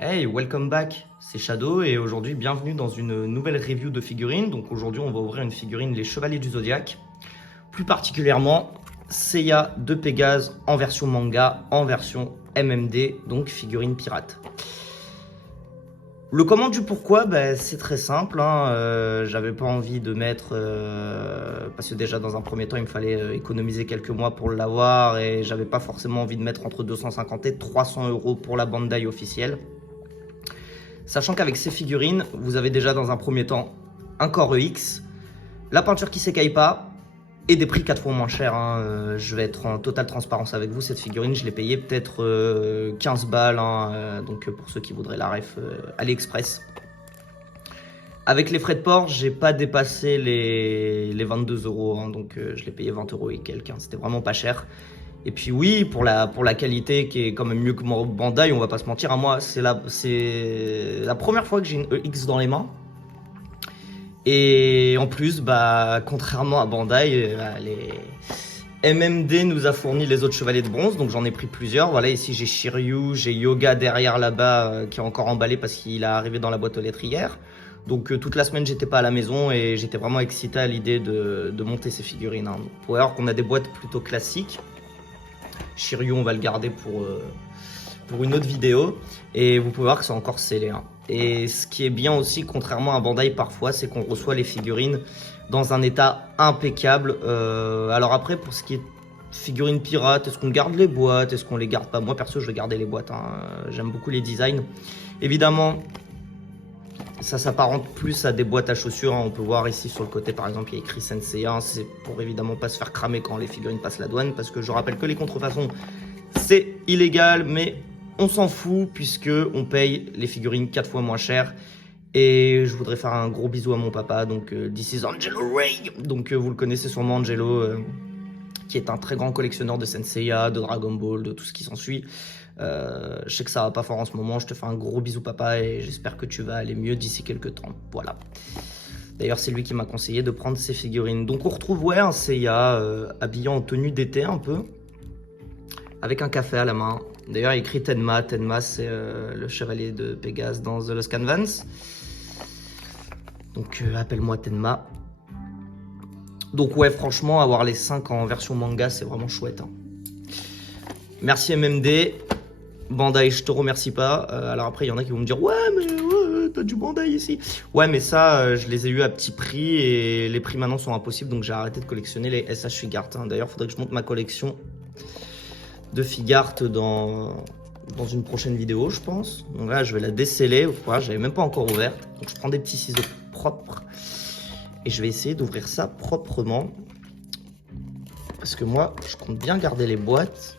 Hey, welcome back, c'est Shadow et aujourd'hui bienvenue dans une nouvelle review de figurines. Donc aujourd'hui on va ouvrir une figurine Les Chevaliers du Zodiaque, plus particulièrement Seiya de Pégase en version manga, en version MMD, donc figurine pirate. Le comment du pourquoi, c'est très simple, hein. J'avais pas envie de mettre, parce que déjà dans un premier temps il me fallait économiser quelques mois pour l'avoir et j'avais pas forcément envie de mettre entre 250 et 300 € pour la Bandai officielle. Sachant qu'avec ces figurines, vous avez déjà dans un premier temps un Core EX, la peinture qui s'écaille pas et des prix 4 fois moins chers, hein. Je vais être en totale transparence avec vous, cette figurine je l'ai payée peut-être 15 balles, hein. Donc pour ceux qui voudraient la ref, AliExpress. Avec les frais de port, j'ai pas dépassé les 22 €, hein, donc je l'ai payé 20 € et quelques, hein. C'était vraiment pas cher. Et puis oui, pour la qualité qui est quand même mieux que mon Bandai, on va pas se mentir, à moi c'est la première fois que j'ai une EX dans les mains. Et en plus, contrairement à Bandai, les MMD nous a fourni les autres chevaliers de bronze, donc j'en ai pris plusieurs. Voilà, ici j'ai Shiryu, j'ai Yoga derrière là-bas qui est encore emballé parce qu'il est arrivé dans la boîte aux lettres hier. Donc toute la semaine j'étais pas à la maison et j'étais vraiment excité à l'idée de monter ces figurines, hein. Vous pouvez voir qu'on a des boîtes plutôt classiques. Shiryu, on va le garder pour une autre vidéo. Et vous pouvez voir que c'est encore scellé, hein. Et ce qui est bien aussi, contrairement à Bandai parfois, c'est qu'on reçoit les figurines dans un état impeccable. Alors après, pour ce qui est figurines pirates, est-ce qu'on garde les boîtes, est-ce qu'on les garde pas? Moi perso, je vais garder les boîtes, hein. J'aime beaucoup les designs. Évidemment, ça s'apparente plus à des boîtes à chaussures, hein. On peut voir ici sur le côté par exemple il y a écrit Sensei, hein. C'est pour évidemment pas se faire cramer quand les figurines passent la douane, parce que je rappelle que les contrefaçons c'est illégal, mais on s'en fout puisque on paye les figurines 4 fois moins cher. Et je voudrais faire un gros bisou à mon papa, donc this is Angelo Ray. Donc vous le connaissez sûrement, Angelo, qui est un très grand collectionneur de Senseiya, de Dragon Ball, de tout ce qui s'ensuit. Je sais que ça va pas fort en ce moment, je te fais un gros bisou papa et j'espère que tu vas aller mieux d'ici quelques temps. Voilà. D'ailleurs c'est lui qui m'a conseillé de prendre ces figurines. Donc on retrouve un Seiya habillé en tenue d'été un peu, avec un café à la main. D'ailleurs il écrit Tenma, Tenma c'est le chevalier de Pégase dans The Lost Canvas. Donc appelle-moi Tenma. Donc ouais, franchement avoir les 5 en version manga c'est vraiment chouette, hein. Merci MMD. Bandai, je te remercie pas. Alors après, il y en a qui vont me dire ouais, mais t'as du Bandai ici. Ouais, mais ça, je les ai eu à petit prix et les prix maintenant sont impossibles, donc j'ai arrêté de collectionner les SH Figart, hein. D'ailleurs, il faudrait que je monte ma collection de Figart dans une prochaine vidéo, je pense. Donc là, je vais la déceller. Voilà, je l'avais même pas encore ouverte. Donc je prends des petits ciseaux propres et je vais essayer d'ouvrir ça proprement. Parce que moi, je compte bien garder les boîtes.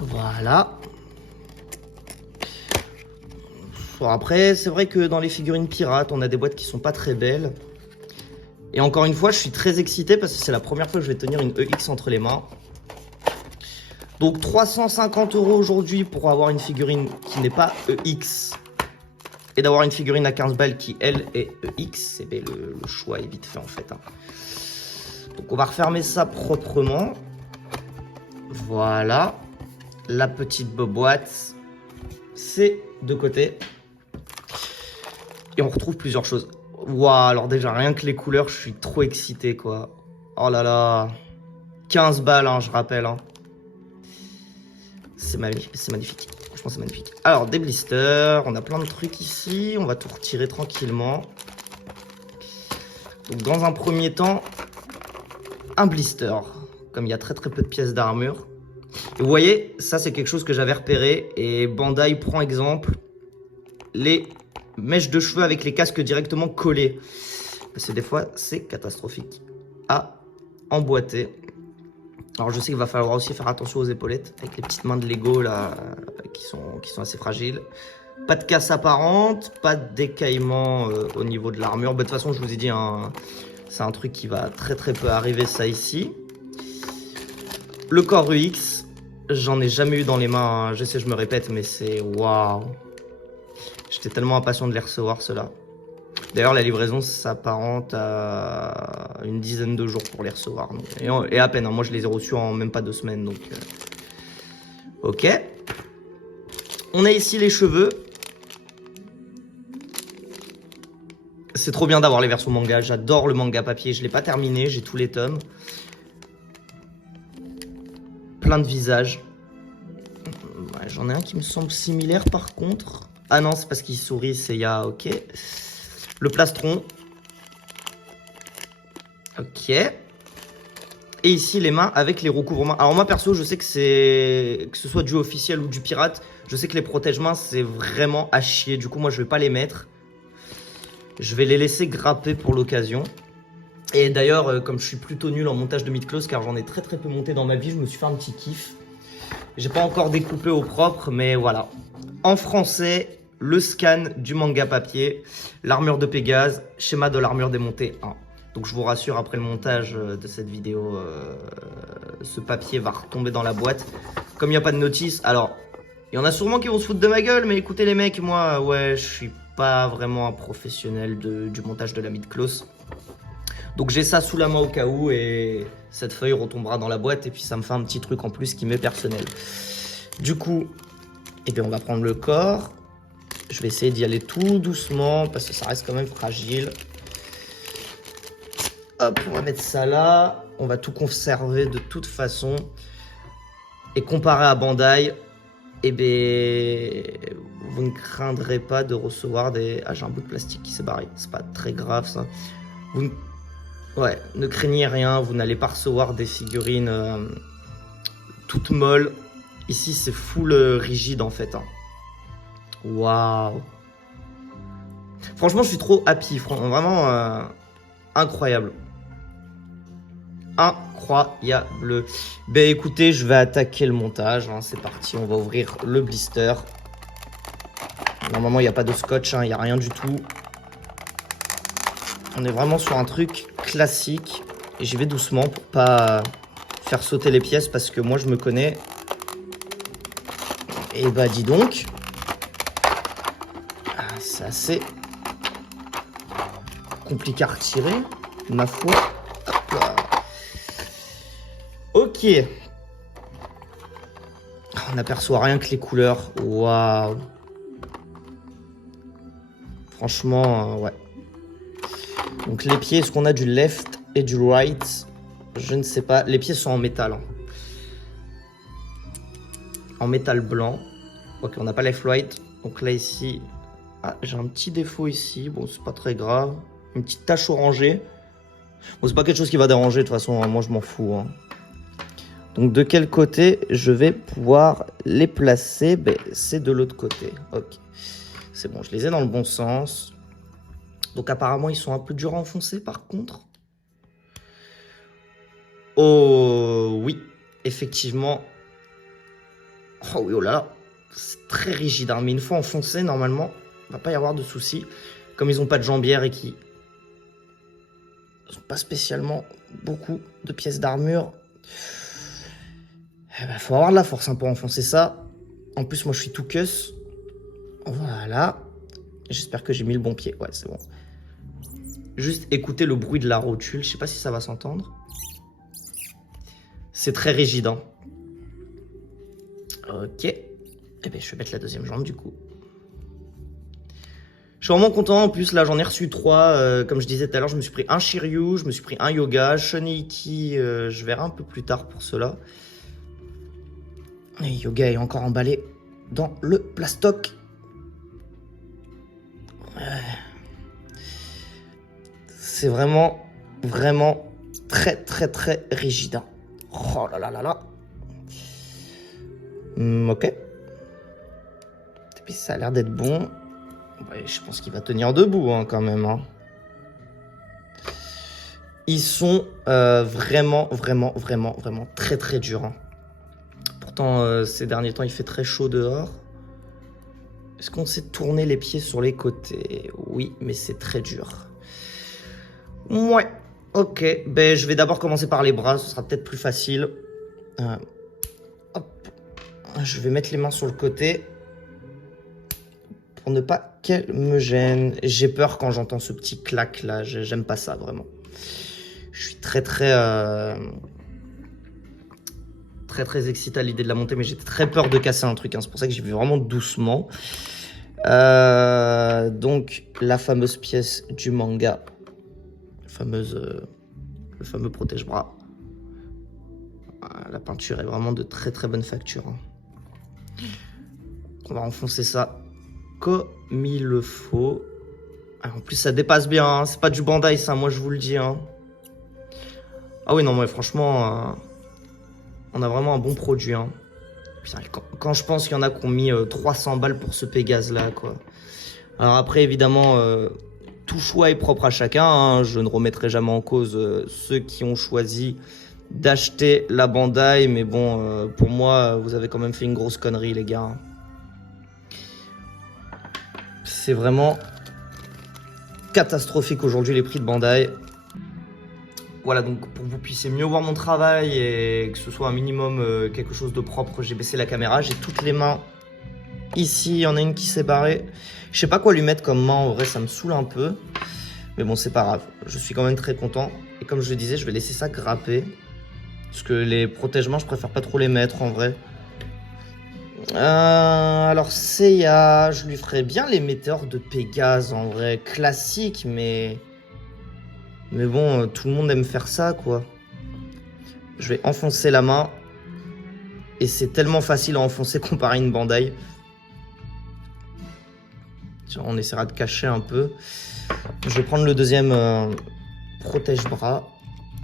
Voilà. Bon, après, c'est vrai que dans les figurines pirates, on a des boîtes qui sont pas très belles. Et encore une fois, je suis très excité parce que c'est la première fois que je vais tenir une EX entre les mains. Donc 350 € aujourd'hui pour avoir une figurine qui n'est pas EX. Et d'avoir une figurine à 15 balles qui, elle, est EX. Et bien, le choix est vite fait, en fait, hein. Donc on va refermer ça proprement. Voilà. La petite boîte, c'est de côté. Et on retrouve plusieurs choses. Waouh, alors déjà, rien que les couleurs, je suis trop excité, quoi. Oh là là. 15 balles, hein, je rappelle, hein. C'est magnifique. Franchement, c'est magnifique. Alors, des blisters. On a plein de trucs ici. On va tout retirer tranquillement. Donc, dans un premier temps, un blister. Comme il y a très peu de pièces d'armure. Et vous voyez, ça c'est quelque chose que j'avais repéré et Bandai prend exemple les mèches de cheveux avec les casques directement collés. Parce que des fois c'est catastrophique à emboîter. Alors je sais qu'il va falloir aussi faire attention aux épaulettes avec les petites mains de Lego là qui sont assez fragiles. Pas de casse apparente, pas de décaillement au niveau de l'armure. De toute façon je vous ai dit, hein, c'est un truc qui va très peu arriver ça ici. Le Core UX. J'en ai jamais eu dans les mains, hein. Je sais, je me répète, mais c'est waouh. J'étais tellement impatient de les recevoir, ceux-là. D'ailleurs, la livraison s'apparente à une dizaine de jours pour les recevoir. Donc, et à peine, hein. Moi, je les ai reçus en même pas 2 semaines. Donc, ok. On a ici les cheveux. C'est trop bien d'avoir les versions manga. J'adore le manga papier. Je ne l'ai pas terminé. J'ai tous les tomes. Plein de visages. Ouais, j'en ai un qui me semble similaire par contre. Ah non, c'est parce qu'il sourit. C'est ya. Ok. Le plastron. Ok. Et ici, les mains avec les recouvrements. Alors moi, perso, je sais que ce soit du officiel ou du pirate, je sais que les protège-mains, c'est vraiment à chier. Du coup, moi, je vais pas les mettre. Je vais les laisser grapper pour l'occasion. Et d'ailleurs, comme je suis plutôt nul en montage de mid-close, car j'en ai très peu monté dans ma vie, je me suis fait un petit kiff. J'ai pas encore découpé au propre, mais voilà. En français, le scan du manga papier, l'armure de Pégase, schéma de l'armure démontée 1. Donc je vous rassure, après le montage de cette vidéo, ce papier va retomber dans la boîte. Comme il n'y a pas de notice, alors, il y en a sûrement qui vont se foutre de ma gueule, mais écoutez les mecs, moi, ouais, je suis pas vraiment un professionnel du montage de la mid-close. Donc j'ai ça sous la main au cas où, et cette feuille retombera dans la boîte, et puis ça me fait un petit truc en plus qui m'est personnel. Du coup, eh bien, on va prendre le corps. Je vais essayer d'y aller tout doucement, parce que ça reste quand même fragile. Hop, on va mettre ça là. On va tout conserver de toute façon. Et comparé à Bandai, eh bien, vous ne craindrez pas de recevoir des... Ah, j'ai un bout de plastique qui s'est barré. C'est pas très grave, ça. Ouais, ne craignez rien. Vous n'allez pas recevoir des figurines toutes molles. Ici, c'est full rigide, en fait. Waouh. Franchement, je suis trop happy. Vraiment incroyable. Incroyable. Ben écoutez, je vais attaquer le montage. C'est parti, on va ouvrir le blister. Normalement, il n'y a pas de scotch, il n'y a rien du tout. On est vraiment sur un truc classique. Et j'y vais doucement pour pas faire sauter les pièces parce que moi, je me connais. Et bah, dis donc. C'est assez compliqué à retirer, ma foi. Ok. On n'aperçoit rien que les couleurs. Waouh. Franchement, ouais. Donc les pieds, est-ce qu'on a du left et du right? Je ne sais pas. Les pieds sont en métal. En métal blanc. Ok, on n'a pas left-right. Donc là, ici... Ah, j'ai un petit défaut ici. Bon, c'est pas très grave. Une petite tache orangée. Bon, c'est pas quelque chose qui va déranger de toute façon. Moi, je m'en fous. Donc, de quel côté je vais pouvoir les placer? Ben, c'est de l'autre côté. Ok. C'est bon, je les ai dans le bon sens. Donc, apparemment, ils sont un peu durs à enfoncer, par contre. Oh, oui. Effectivement. Oh, oui, oh là là. C'est très rigide. Mais une fois enfoncé, normalement, il ne va pas y avoir de soucis. Comme ils n'ont pas de jambière et qui n'ont pas spécialement beaucoup de pièces d'armure. Il faut avoir de la force pour enfoncer ça. En plus, moi, je suis tout cuss. Voilà. J'espère que j'ai mis le bon pied. Ouais, c'est bon. Juste écouter le bruit de la rotule. Je sais pas si ça va s'entendre. C'est très rigide. Ok. Eh bien, je vais mettre la deuxième jambe, du coup. Je suis vraiment content. En plus, là, j'en ai reçu 3. Comme je disais tout à l'heure, je me suis pris un Shiryu, je me suis pris un Yoga. Shuniki, je verrai un peu plus tard pour cela. Et Yoga est encore emballé dans le plastoc. C'est vraiment très rigide. Oh là là là là. Ok. Et puis ça a l'air d'être bon. Ouais, je pense qu'il va tenir debout quand même. Ils sont vraiment très durs. Pourtant, ces derniers temps, il fait très chaud dehors. Est-ce qu'on sait tourner les pieds sur les côtés? Oui, mais c'est très dur. Ouais, ok. Ben, je vais d'abord commencer par les bras, ce sera peut-être plus facile. Hop. Je vais mettre les mains sur le côté. Pour ne pas qu'elle me gêne. J'ai peur quand j'entends ce petit clac là. J'aime pas ça vraiment. Je suis très très excité à l'idée de la monter, mais j'ai très peur de casser un truc, hein. C'est pour ça que j'y vais vraiment doucement. Donc la fameuse pièce du manga, le fameux protège-bras. La peinture est vraiment de très bonne facture, hein. On va enfoncer ça comme il le faut. En plus ça dépasse bien, hein. C'est pas du Bandai ça, moi je vous le dis, hein. Ah oui non mais franchement on a vraiment un bon produit, hein. Putain, quand je pense qu'il y en a qui ont mis 300 balles pour ce Pégase là quoi. Alors après évidemment tout choix est propre à chacun, hein. Je ne remettrai jamais en cause ceux qui ont choisi d'acheter la Bandai, mais bon pour moi vous avez quand même fait une grosse connerie les gars, hein. C'est vraiment catastrophique aujourd'hui les prix de Bandai. Voilà, donc pour que vous puissiez mieux voir mon travail et que ce soit un minimum quelque chose de propre, j'ai baissé la caméra. J'ai toutes les mains ici, il y en a une qui s'est barrée. Je sais pas quoi lui mettre comme main, en vrai ça me saoule un peu. Mais bon c'est pas grave, je suis quand même très content. Et comme je le disais, je vais laisser ça grapper. Parce que les protège-mains, je préfère pas trop les mettre en vrai. Alors Seiya, je lui ferais bien l'émetteur de Pégase en vrai, classique, mais bon, tout le monde aime faire ça quoi. Je vais enfoncer la main et c'est tellement facile à enfoncer comparé à une Bandai. Tiens, on essaiera de cacher un peu. Je vais prendre le deuxième protège-bras.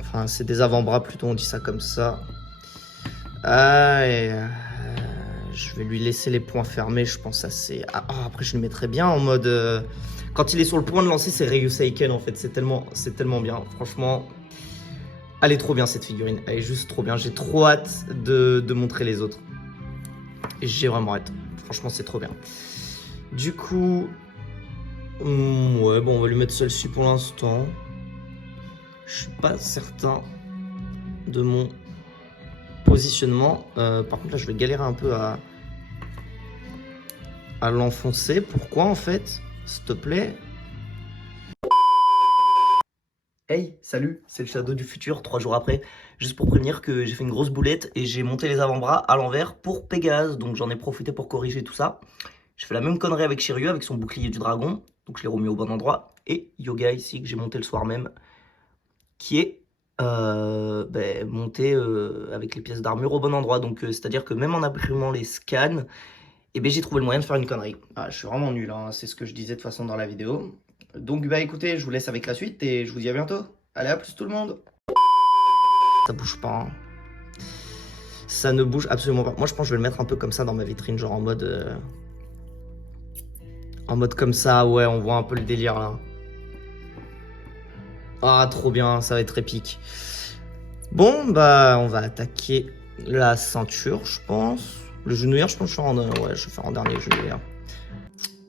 Enfin, c'est des avant-bras plutôt, on dit ça comme ça. Je vais lui laisser les poings fermés, je pense assez. Après, je le mettrai bien en mode. Quand il est sur le point de lancer, c'est Ryuseiken en fait. C'est tellement bien. Franchement, elle est trop bien cette figurine. Elle est juste trop bien. J'ai trop hâte de montrer les autres. J'ai vraiment hâte. Franchement, c'est trop bien. Du coup, ouais, bon, on va lui mettre celle-ci pour l'instant. Je suis pas certain de mon positionnement. Par contre, là, je vais galérer un peu à l'enfoncer. Pourquoi, en fait? S'il te plaît. Hey, salut, c'est le Shadow du futur, 3 jours après. Juste pour prévenir que j'ai fait une grosse boulette et j'ai monté les avant-bras à l'envers pour Pégase. Donc, j'en ai profité pour corriger tout ça. Je fais la même connerie avec Shiryu, avec son bouclier du dragon. Donc, je l'ai remis au bon endroit. Et Yoga, ici, que j'ai monté le soir même, qui est monté avec les pièces d'armure au bon endroit. Donc c'est-à-dire que même en imprimant les scans, j'ai trouvé le moyen de faire une connerie. Je suis vraiment nul, hein, c'est ce que je disais de toute façon dans la vidéo. Donc écoutez, je vous laisse avec la suite et je vous dis à bientôt. Allez, à plus tout le monde. Ça bouge pas, hein. Ça ne bouge absolument pas. Moi je pense que je vais le mettre un peu comme ça dans ma vitrine, genre en mode comme ça, ouais, on voit un peu le délire là. Ah, trop bien, ça va être épique. Bon, on va attaquer la ceinture, je pense. Le genouillère, je pense que je vais faire en dernier genouillère.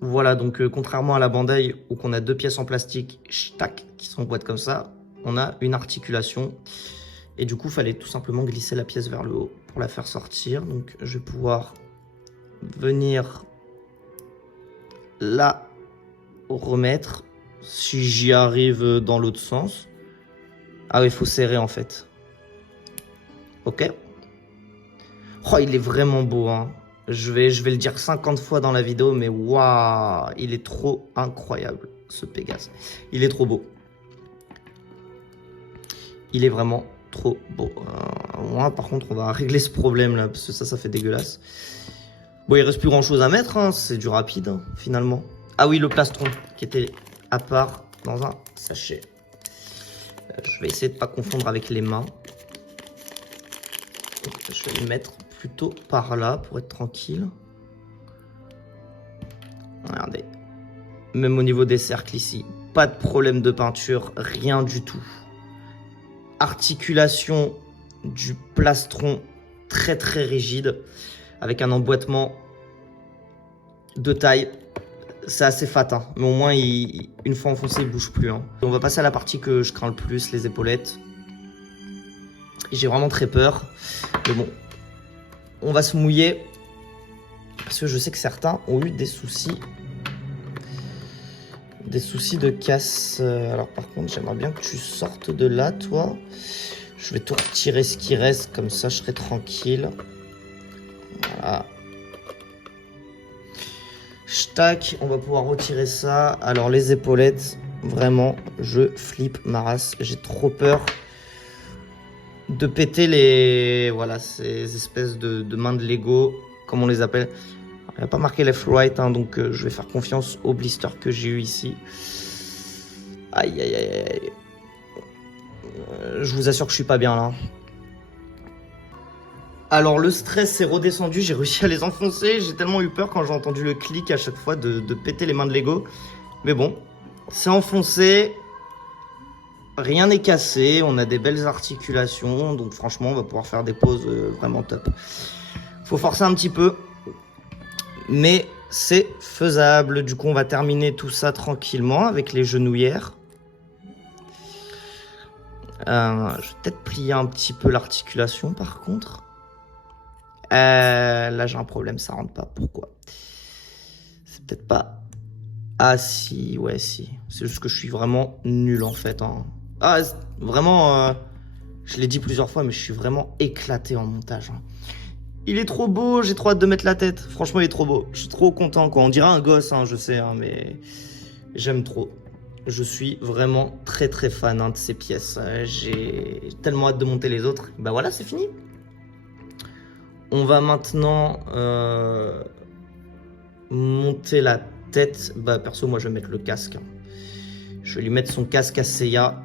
Voilà, donc contrairement à la Bandai où on a deux pièces en plastique, tac, qui s'emboîtent comme ça, on a une articulation. Et du coup, il fallait tout simplement glisser la pièce vers le haut pour la faire sortir. Donc, je vais pouvoir venir la remettre. Si j'y arrive dans l'autre sens. Ah oui, il faut serrer en fait. Ok. Oh, il est vraiment beau, hein. Je vais le dire 50 fois dans la vidéo, mais waouh, il est trop incroyable, ce Pégase. Il est trop beau. Il est vraiment trop beau. Moi, par contre, on va régler ce problème là, parce que ça fait dégueulasse. Bon, il reste plus grand chose à mettre, hein. C'est du rapide, hein, finalement. Ah oui, le plastron qui était à part dans un sachet. Je vais essayer de ne pas confondre avec les mains. Donc, je vais le mettre plutôt par là pour être tranquille. Regardez. Même au niveau des cercles ici, pas de problème de peinture, rien du tout. Articulation du plastron très rigide avec un emboîtement de taille. C'est assez fat, hein, mais au moins, une fois enfoncé, il bouge plus, hein. On va passer à la partie que je crains le plus, les épaulettes. J'ai vraiment très peur. Mais bon, on va se mouiller. Parce que je sais que certains ont eu des soucis. Des soucis de casse. Alors par contre, j'aimerais bien que tu sortes de là, toi. Je vais tout retirer ce qui reste, comme ça je serai tranquille. Voilà. Tac, on va pouvoir retirer ça. Alors les épaulettes, vraiment, je flippe ma race. J'ai trop peur de péter les... Voilà, ces espèces de mains de Lego, comme on les appelle. Il n'y a pas marqué left-right, hein, donc je vais faire confiance au blister que j'ai eu ici. Aïe, aïe, aïe, aïe. Je vous assure que je suis pas bien là. Alors le stress est redescendu, j'ai réussi à les enfoncer. J'ai tellement eu peur quand j'ai entendu le clic à chaque fois de péter les mains de Lego. Mais bon, c'est enfoncé. Rien n'est cassé, on a des belles articulations. Donc franchement, on va pouvoir faire des poses vraiment top. Faut forcer un petit peu. Mais c'est faisable. Du coup, on va terminer tout ça tranquillement avec les genouillères. Je vais peut-être plier un petit peu l'articulation par contre. Là, j'ai un problème, ça rentre pas. Pourquoi? C'est peut-être pas... Ah si, ouais, si. C'est juste que je suis vraiment nul en fait. Hein. Ah, vraiment, je l'ai dit plusieurs fois, mais je suis vraiment éclaté en montage. Hein. Il est trop beau, j'ai trop hâte de mettre la tête. Franchement, il est trop beau. Je suis trop content, quoi. On dirait un gosse, hein, je sais, hein, mais j'aime trop. Je suis vraiment très très fan hein, de ces pièces. J'ai tellement hâte de monter les autres. Bah voilà, c'est fini. On va maintenant monter la tête. Bah perso, moi je vais mettre le casque. Je vais lui mettre son casque à Seiya.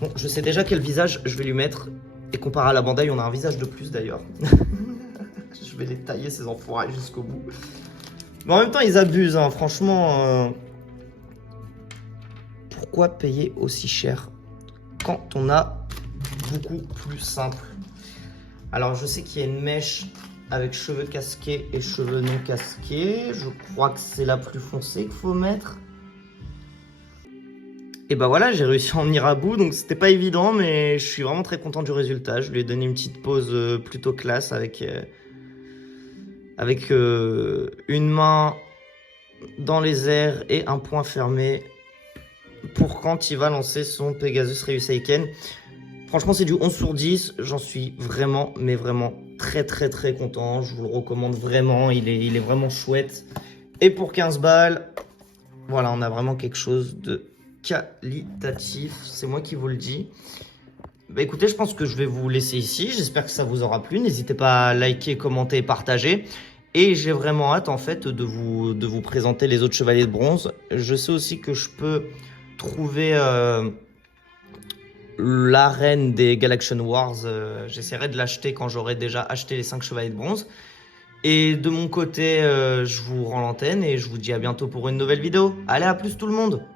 Bon, je sais déjà quel visage je vais lui mettre. Et comparé à la Bandai, on a un visage de plus d'ailleurs. Je vais les tailler ces enfoirés jusqu'au bout. Mais en même temps, ils abusent, hein. Franchement. Pourquoi payer aussi cher quand on a beaucoup plus simple? Alors, je sais qu'il y a une mèche avec cheveux casqués et cheveux non casqués. Je crois que c'est la plus foncée qu'il faut mettre. Et bah voilà, j'ai réussi à en venir à bout, donc c'était pas évident, mais je suis vraiment très content du résultat. Je lui ai donné une petite pose plutôt classe avec une main dans les airs et un poing fermé pour quand il va lancer son Pegasus Ryuseiken. Franchement, c'est du 11 sur 10. J'en suis vraiment, mais vraiment très, très, très content. Je vous le recommande vraiment. Il est vraiment chouette. Et pour 15 balles, voilà, on a vraiment quelque chose de qualitatif. C'est moi qui vous le dis. Bah écoutez, je pense que je vais vous laisser ici. J'espère que ça vous aura plu. N'hésitez pas à liker, commenter et partager. Et j'ai vraiment hâte, en fait, de vous présenter les autres chevaliers de bronze. Je sais aussi que je peux trouver... l'arène des Galaxian Wars, j'essaierai de l'acheter quand j'aurai déjà acheté les 5 chevaliers de bronze. Et de mon côté, je vous rends l'antenne et je vous dis à bientôt pour une nouvelle vidéo. Allez, à plus tout le monde!